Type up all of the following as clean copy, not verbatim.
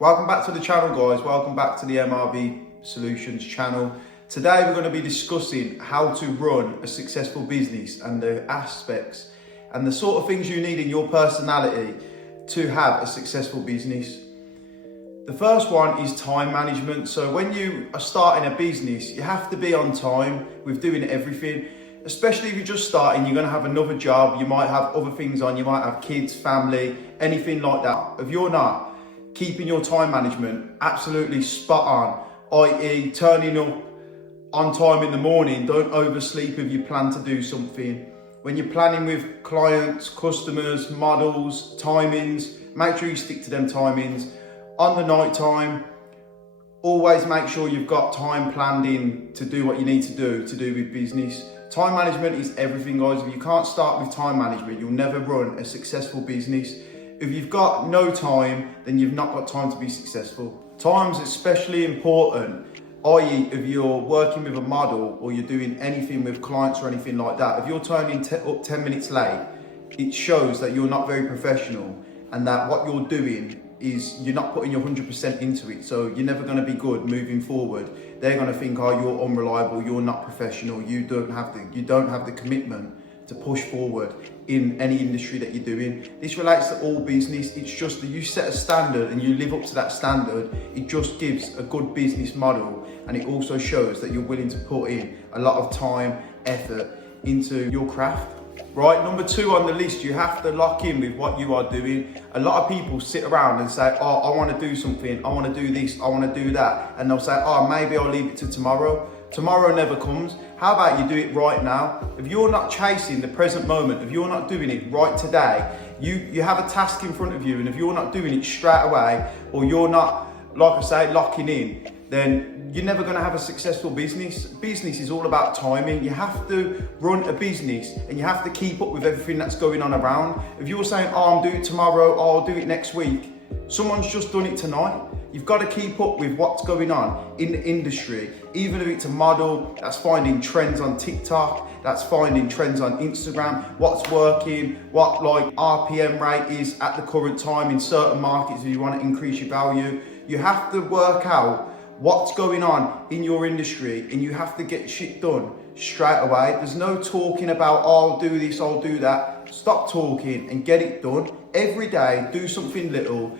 Welcome back to the channel, guys. Welcome back to the MRV Solutions channel. Today we're going to be discussing how to run a successful business and the aspects and the sort of things you need in your personality to have a successful business. The first one is time management. So when you are starting a business, you have to be on time with doing everything. Especially if you're just starting, you're going to have another job, you might have other things on, you might have kids, family, anything like that. If you're not keeping your time management absolutely spot on, i.e. turning up on time in the morning, don't oversleep if you plan to do something. When you're planning with clients, customers, models, timings, make sure you stick to them timings. On the night time, always make sure you've got time planned in to do what you need to do with business. Time management is everything, guys. If you can't start with time management, you'll never run a successful business. If you've got no time, then you've not got time to be successful. Time's especially important, i.e. if you're working with a model or you're doing anything with clients or anything like that. If you're turning up 10 minutes late, it shows that you're not very professional and that what you're doing is you're not putting your 100% into it. So you're never going to be good moving forward. They're going to think, oh, you're unreliable, you're not professional, you don't have the commitment to push forward in any industry that you're doing. This relates to all business. It's just that you set a standard and you live up to that standard. It just gives a good business model, and it also shows that you're willing to put in a lot of time, effort into your craft. Right, number 2 on the list, you have to lock in with what you are doing. A lot of people sit around and say, oh, I want to do something, I want to do this, I want to do that. And they'll say, oh, maybe I'll leave it to tomorrow. Tomorrow never comes. How about you do it right now? If you're not chasing the present moment, if you're not doing it right today, you have a task in front of you, and if you're not doing it straight away, or you're not, like I say, locking in, then you're never going to have a successful business. Business is all about timing. You have to run a business and you have to keep up with everything that's going on around. If you're saying, oh, I'll do it tomorrow, or I'll do it next week, someone's just done it tonight. You've got to keep up with what's going on in the industry. Even if it's a model that's finding trends on TikTok, that's finding trends on Instagram, what's working, what like RPM rate is at the current time in certain markets if you want to increase your value. You have to work out what's going on in your industry and you have to get shit done straight away. There's no talking about, oh, I'll do this, I'll do that. Stop talking and get it done. Every day, do something little.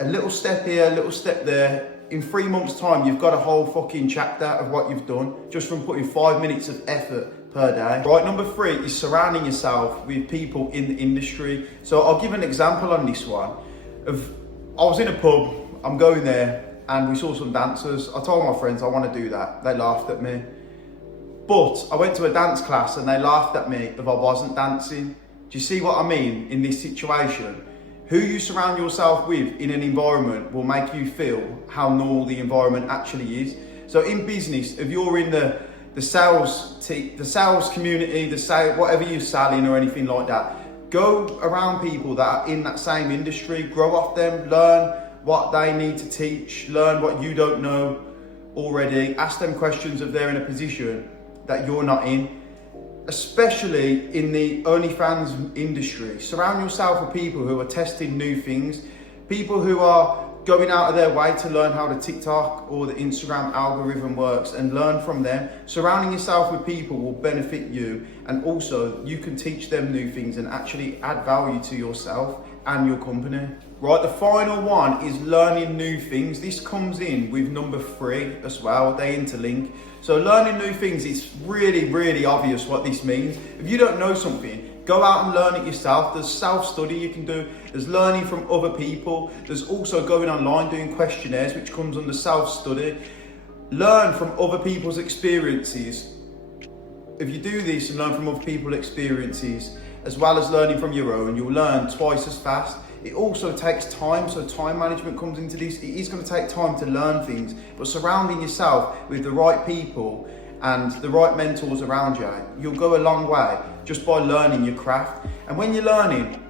A little step here, a little step there. In 3 months' time, you've got a whole fucking chapter of what you've done just from putting 5 minutes of effort per day. Right, number 3 is surrounding yourself with people in the industry. So I'll give an example on this one. I was in a pub, I'm going there, and we saw some dancers. I told my friends I want to do that. They laughed at me. But I went to a dance class and they laughed at me if I wasn't dancing. Do you see what I mean in this situation? Who you surround yourself with in an environment will make you feel how normal the environment actually is. So in business, if you're in the sales community, whatever you're selling or anything like that, go around people that are in that same industry, grow off them, learn what they need to teach, learn what you don't know already, ask them questions if they're in a position that you're not in. Especially in the OnlyFans industry, surround yourself with people who are testing new things, people who are going out of their way to learn how the TikTok or the Instagram algorithm works and learn from them. Surrounding yourself with people will benefit you, and also you can teach them new things and actually add value to yourself and your company. Right, the final one is learning new things. This comes in with number 3 as well, they interlink. So learning new things, it's really, really obvious what this means. If you don't know something, go out and learn it yourself. There's self-study you can do. There's learning from other people. There's also going online doing questionnaires, which comes under self-study. Learn from other people's experiences. If you do this and learn from other people's experiences, as well as learning from your own, you'll learn twice as fast. It also takes time, so time management comes into this. It is going to take time to learn things, but surrounding yourself with the right people and the right mentors around you, you'll go a long way just by learning your craft. And when you're learning,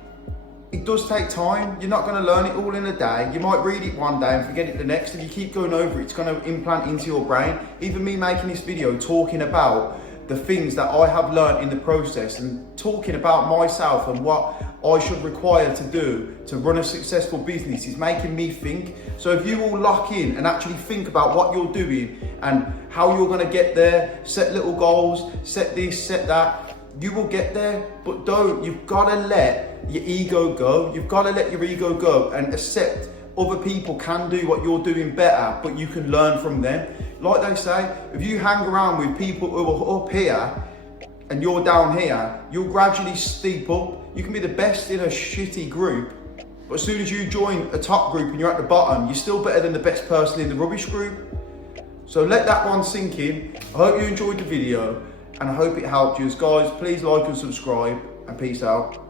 it does take time. You're not going to learn it all in a day. You might read it one day and forget it the next. If you keep going over it, it's going to implant into your brain. Even me making this video talking about the things that I have learned in the process and talking about myself and what I should require to do to run a successful business is making me think. So if you all lock in and actually think about what you're doing and how you're going to get there, set little goals, set this, set that, you will get there. But you've got to let your ego go. You've got to let your ego go and accept other people can do what you're doing better, but you can learn from them. Like they say, if you hang around with people who are up here and you're down here, you'll gradually steep up. You can be the best in a shitty group, but as soon as you join a top group and you're at the bottom, you're still better than the best person in the rubbish group. So let that one sink in. I hope you enjoyed the video and I hope it helped you. Guys, please like and subscribe, and peace out.